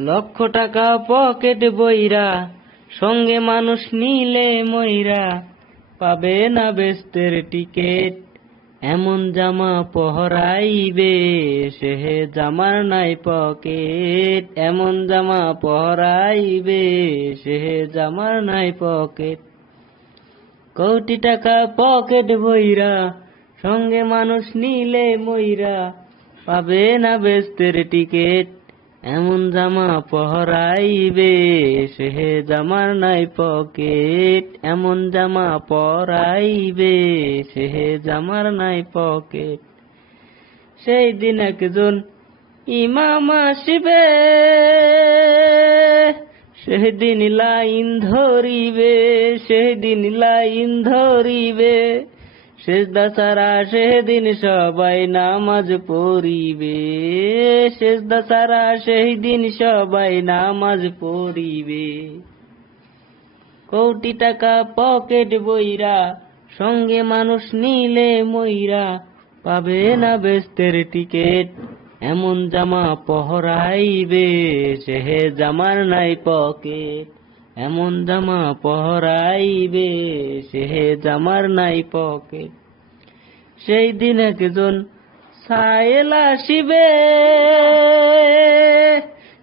লক্ষ টাকা পকেট বইরা, সঙ্গে মানুষ নিলে মইরা, পাবে না বেস্তের টিকেট। এমন জামা পহরাইবে, সে জামার নাই পকেট। এমন জামা পহরাইবে, সে জামার নাই পকেট। কোটি টাকা পকেট বইরা, সঙ্গে মানুষ নিলে মইরা, পাবে না বেস্তের টিকেট। এমন জামা পহরাইবে, সে জামার নাই পকেট। এমন জামা পরাইবে, সে জামার নাই পকেট। সেই দিন একজন ইমাম আসিবে, সেদিন লাইন ধরিবে, সেদিন লাইন ধরিবে। সেজদা ছাড়া সেদিন সবাই নামাজ পড়িবে, সেজদা ছাড়া সেদিন সবাই নামাজ পড়িবে। কোটি টাকা পকেট বইরা, সঙ্গে মানুষ নিলে মইরা, পাবে না বেস্তের টিকেট। এমন জামা পহরাইবে, সে জামার নাই পকেট। এমন জামা পহরাইবে, সে জামার নাই পকেট। সেই দিন একজন সায়েল আসিবে,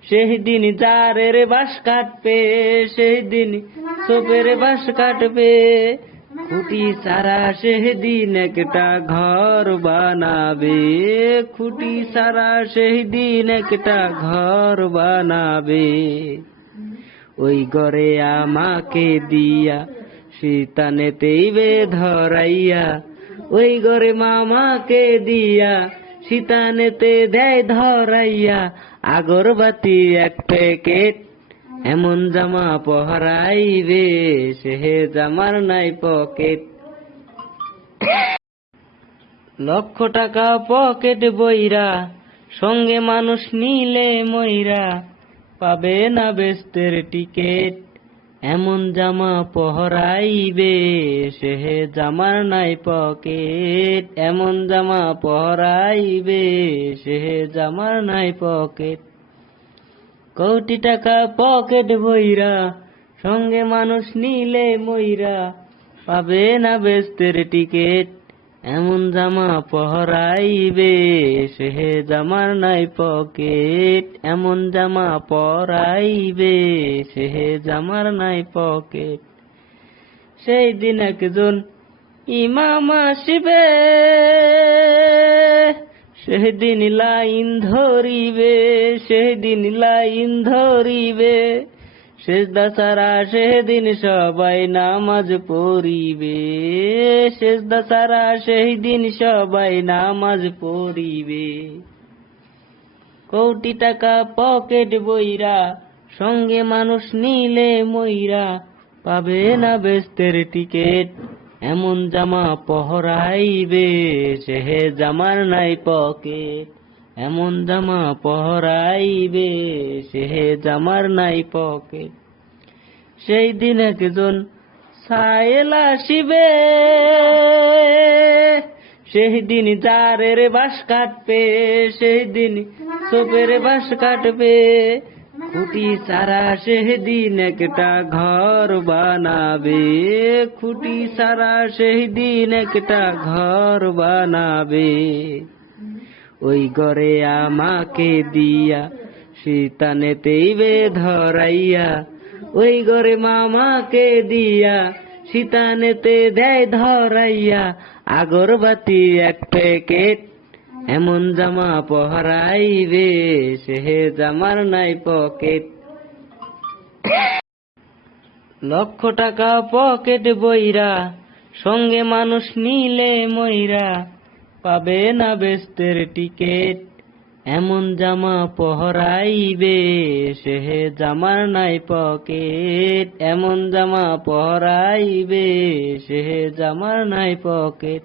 সেই দিন জারের বাঁশ কাটবে, সেই দিন সোপের বাঁশ কাটবে। খুঁটি সারা সেদিন একটা ঘর বানাবে, খুঁটি সারা সেদিন একটা ঘর বানাবে। ওই ঘরে আমাকে দিয়া, শীতানেতেই ধরাইয়া। ওই ঘরে মামাকে দিয়া, শীতানেতে দেয় ধরাইয়া। আগরবাতি এক প্যাকেট। এমন জামা পহরাইবে, সে জামার নাই পকেট। লক্ষ টাকা পকেট বইরা, সঙ্গে মানুষ নিলে মইরা, পাবে না বেস্তের টিকেট। এমন জামা পহরাইবে, সে জামার নাই পকেট। এমন জামা পহরাইবে, সে জামার নাই পকেট। কোটি টাকা পকেট বইরা, সঙ্গে মানুষ নিলে মইরা, পাবে না বেস্তের টিকেট। এমন জামা পহরাইবে, সে জামার নাই পকেট। এমন জামা পরাইবে, সে জামার নাই পকেট। সেই দিন একজন ইমাম আসিবে, সেদিন লাইন ধরিবে, সেদিন লাইন ধরিবে। সেজদা ছাড়া সেদিন সবাই নামাজ পড়িবে, সেজদা ছাড়া সেদিন সবাই নামাজ পড়িবে। কোটি টাকা পকেট বইরা, সঙ্গে মানুষ নিলে মইরা, পাবে না বেস্তের টিকেট। এমন জামা পহরাইবে, সে জামার নাই পকেট। এমন জামা পহরাইবে, সে জামার নাই পকেট। সেই দিন একজন সায়েল আসিবে, সেই দিন জারের বাঁশ কাটবে, সেই দিন সোপের বাঁশ কাটবে। খুঁটি সারা সেদিন একটা ঘর বানাবে, খুঁটি সারা সেদিন একটা ঘর বানাবে। ওই ঘরে আমাকে দিয়া, শীতানেতেই ধরাইয়া। ওই ঘরে মামাকে দিয়া, শীতানেতে দেয় ধরাইয়া। আগরবাতি এক প্যাকেট। এমন জামা পহরাইবে, সে জামার নাই পকেট। লক্ষ টাকা পকেট বইরা, সঙ্গে মানুষ নিলে মইরা, পাবে না বেস্তের টিকেট। এমন জামা পহরাইবে, সে জামার নাই পকেট। এমন জামা পহরাইবে, সে জামার নাই পকেট।